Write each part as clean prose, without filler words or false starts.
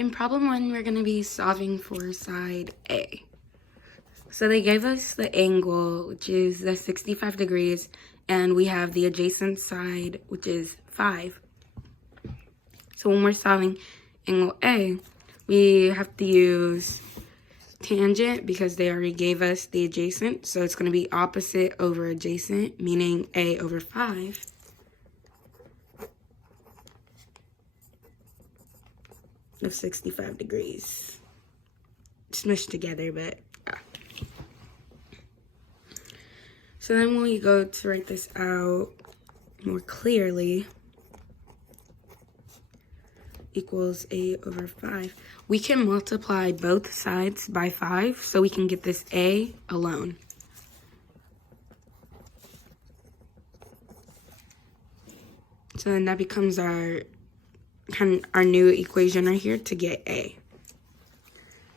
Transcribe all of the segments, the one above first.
In problem 1, we're going to be solving for side A. So they gave us the angle, which is the 65 degrees, and we have the adjacent side, which is 5. So when we're solving angle A, we have to use tangent because they already gave us the adjacent. So it's going to be opposite over adjacent, meaning A over 5. Of 65 degrees. Smushed together, but yeah. So then when we go to write this out more clearly, equals A over 5. We can multiply both sides by 5 so we can get this A alone. So then that becomes our new equation right here to get A.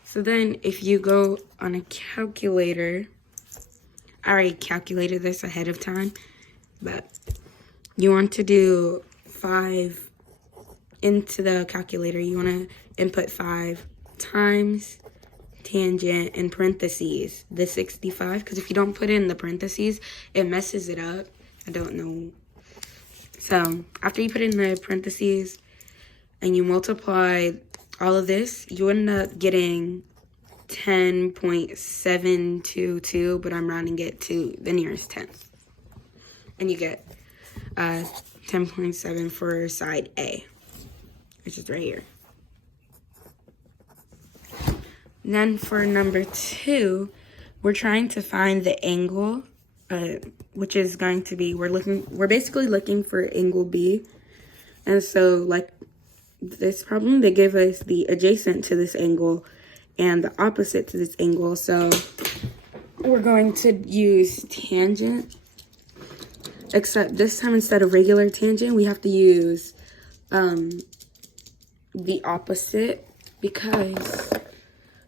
So then if you go on a calculator, I already calculated this ahead of time, but you want to do 5 into the calculator. You want to input 5 times tangent in parentheses the 65, because if you don't put in the parentheses, it messes it up. I don't know. So after you put in the parentheses, and you multiply all of this, you end up getting 10.722, but I'm rounding it to the nearest tenth. And you get 10.7 for side A, which is right here. And then for number 2, we're trying to find the angle, which is going to be, we're basically looking for angle B. And so like this problem, they give us the adjacent to this angle and the opposite to this angle. So we're going to use tangent, except this time instead of regular tangent, we have to use the opposite because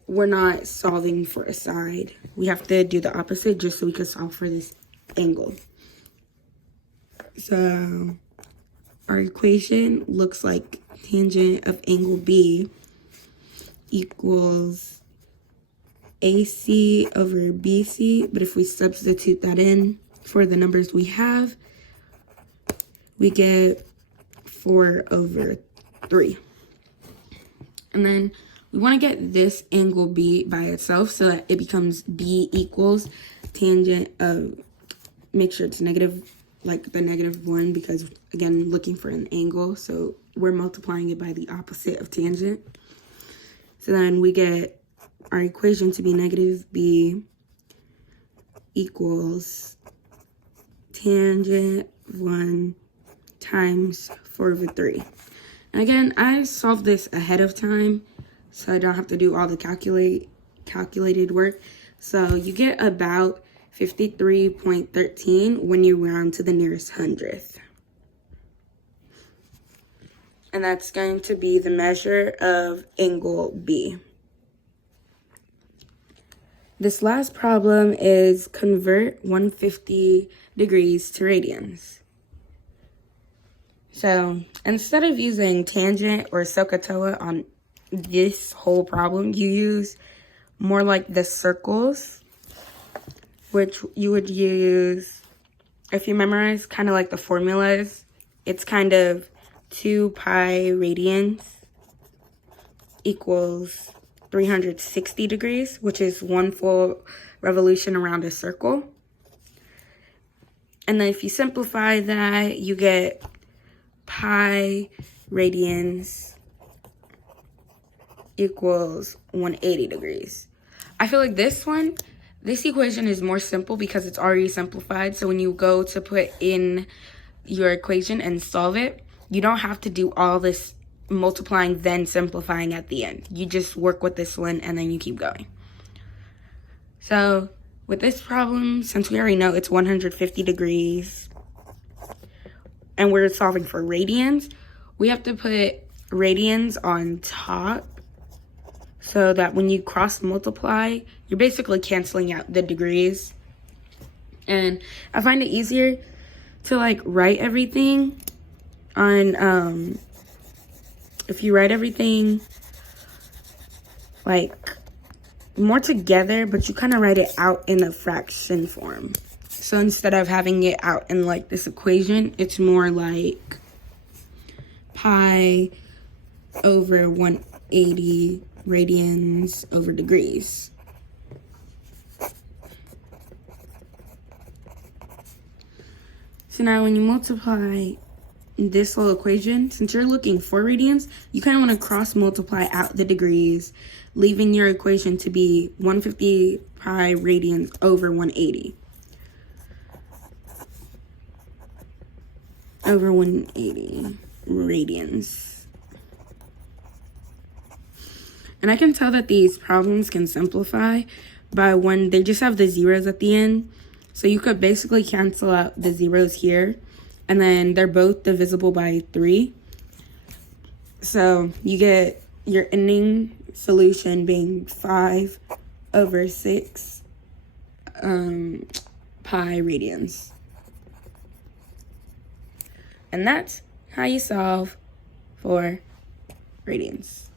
we're not solving for a side. We have to do the opposite just so we can solve for this angle. So our equation looks like tangent of angle B equals AC over BC, but if we substitute that in for the numbers we have, we get 4 over 3. And then we want to get this angle B by itself so that it becomes B equals tangent of, make sure it's negative, like the -1, because again, looking for an angle, so we're multiplying it by the opposite of tangent. So then we get our equation to be negative B equals tangent 1 times 4 over 3. And again, I solved this ahead of time, so I don't have to do all the calculated work. So you get about 53.13 when you round to the nearest hundredth. And that's going to be the measure of angle B. This last problem is convert 150 degrees to radians. So instead of using tangent or SOHCAHTOA on this whole problem, you use more like the circles, which you would use if you memorize kind of like the formulas. It's kind of 2 pi radians equals 360 degrees, which is 1 full revolution around a circle. And then if you simplify that, you get pi radians equals 180 degrees. I feel like this equation is more simple because it's already simplified. So when you go to put in your equation and solve it, you don't have to do all this multiplying then simplifying at the end. You just work with this one and then you keep going. So with this problem, since we already know it's 150 degrees and we're solving for radians, we have to put radians on top so that when you cross multiply, you're basically canceling out the degrees. And I find it easier to like write everything on, if you write everything like more together, but you kind of write it out in a fraction form. So instead of having it out in like this equation, it's more like pi over 180 radians over degrees. So now when you multiply this whole equation, since you're looking for radians, you kind of want to cross multiply out the degrees, leaving your equation to be 150 pi radians over 180. Over 180 radians. And I can tell that these problems can simplify by when they just have the zeros at the end. So you could basically cancel out the zeros here, and then they're both divisible by 3. So you get your ending solution being 5 over 6 pi radians. And that's how you solve for radians.